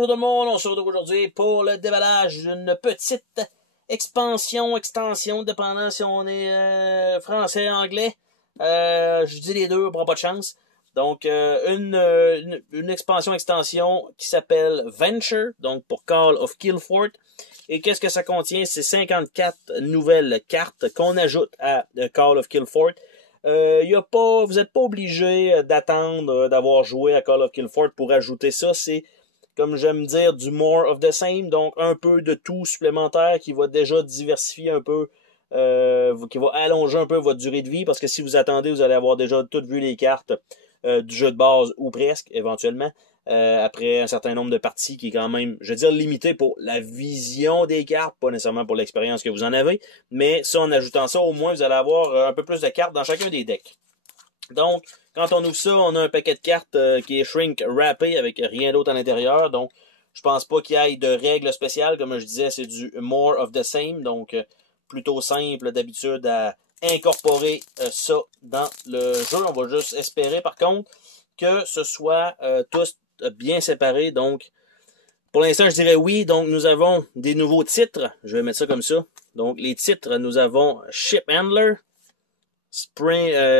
Bonjour tout le monde, on se retrouve aujourd'hui pour le déballage d'une petite extension, dépendant si on est français, anglais. Je dis les deux, on prend pas de chance. Donc, une extension qui s'appelle Venture, donc pour Call of Killfort. Et qu'est-ce que ça contient? C'est 54 nouvelles cartes qu'on ajoute à Call of Killfort. Vous n'êtes pas obligé d'attendre d'avoir joué à Call of Killfort pour ajouter ça. C'est, comme j'aime dire, du more of the same. Donc, un peu de tout supplémentaire qui va déjà diversifier un peu, qui va allonger un peu votre durée de vie. Parce que si vous attendez, vous allez avoir déjà toutes vu les cartes du jeu de base ou presque, éventuellement. Après un certain nombre de parties qui est quand même, je veux dire, limité pour la vision des cartes, pas nécessairement pour l'expérience que vous en avez, mais ça, en ajoutant ça, au moins, vous allez avoir un peu plus de cartes dans chacun des decks. Donc, quand on ouvre ça, on a un paquet de cartes qui est shrink wrappé avec rien d'autre à l'intérieur, donc je pense pas qu'il y ait de règles spéciales, comme je disais, c'est du more of the same, donc plutôt simple d'habitude à incorporer ça dans le jeu. On va juste espérer, par contre, que ce soit tous bien séparés. Donc, pour l'instant, je dirais oui. Donc, nous avons des nouveaux titres. Je vais mettre ça comme ça. Donc, les titres, nous avons Ship Handler,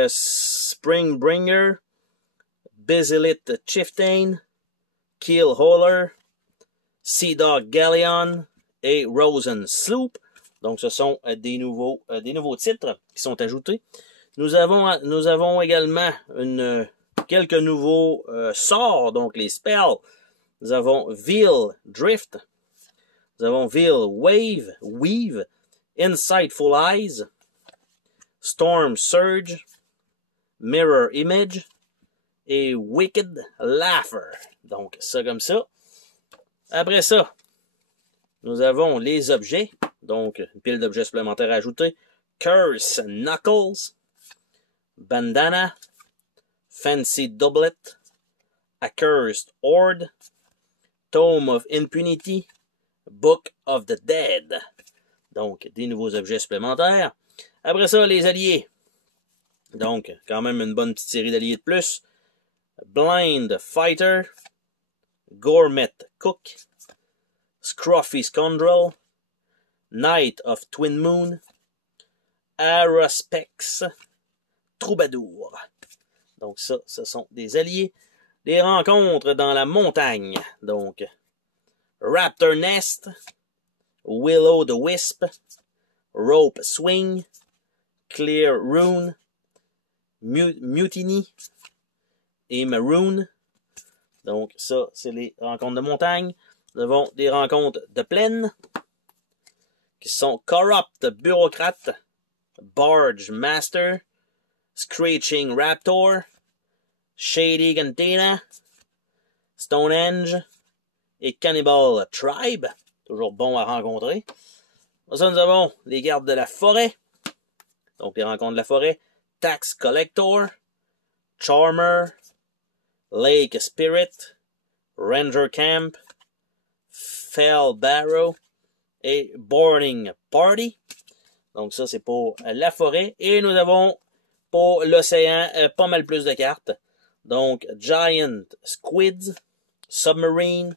Springbringer, Bizilite Chieftain, Keel Hauler, Sea Dog Galleon et Rosen Sloop. Donc, ce sont des nouveaux titres qui sont ajoutés. Nous avons également quelques nouveaux sorts, donc les spells. Nous avons Veil Drift, nous avons Veil Weave, Insightful Eyes, Storm Surge, Mirror Image et Wicked Laugher. Donc, ça comme ça. Après ça, nous avons les objets. Donc, une pile d'objets supplémentaires à ajouter. Curse Knuckles, Bandana, Fancy Doublet, Accursed Horde, Tome of Impunity, Book of the Dead. Donc, des nouveaux objets supplémentaires. Après ça, les alliés. Donc, quand même une bonne petite série d'alliés de plus. Blind Fighter, Gourmet Cook, Scruffy Scoundrel, Knight of Twin Moon, Aerospex, Troubadour. Donc ça, ce sont des alliés. Des rencontres dans la montagne. Donc, Raptor Nest, Willow the Wisp, Rope Swing, Clear Rune, Mutiny et Maroon. Donc ça, c'est les rencontres de montagne. Nous avons des rencontres de plaine qui sont Corrupt Bureaucrate, Barge Master, Screeching Raptor, Shady Cantina, Stonehenge et Cannibal Tribe. Toujours bon à rencontrer. Ça, nous avons les gardes de la forêt. Donc, les rencontres de la forêt. Tax Collector, Charmer, Lake Spirit, Ranger Camp, Fell Barrow et Boarding Party. Donc, ça, c'est pour la forêt. Et nous avons pour l'océan pas mal plus de cartes. Donc, Giant Squids, Submarine,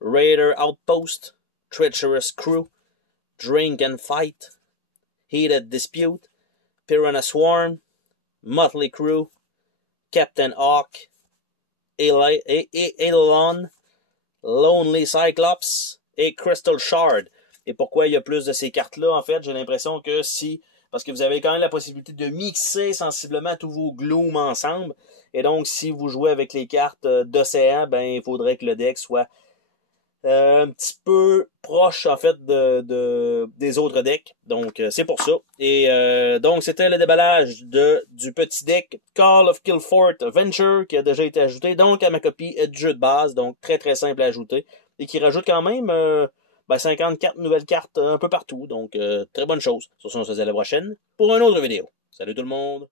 Raider Outpost, Treacherous Crew, Drink and Fight, Heated Dispute, Piranha Swarm, Motley Crew, Captain Hawk, Eidolon, Lonely Cyclops et Crystal Shard. Et pourquoi il y a plus de ces cartes-là, en fait, j'ai l'impression que parce que vous avez quand même la possibilité de mixer sensiblement tous vos glooms ensemble. Et donc, si vous jouez avec les cartes d'océan, ben, il faudrait que le deck soit un petit peu proche, en fait, des autres decks. Donc, c'est pour ça. Et donc, c'était le déballage du petit deck Call of Killfort Venture qui a déjà été ajouté, donc, à ma copie du jeu de base. Donc, très, très simple à ajouter. Et qui rajoute quand même 54 nouvelles cartes un peu partout. Donc, très bonne chose. Sur ce, on se dit à la prochaine pour une autre vidéo. Salut tout le monde!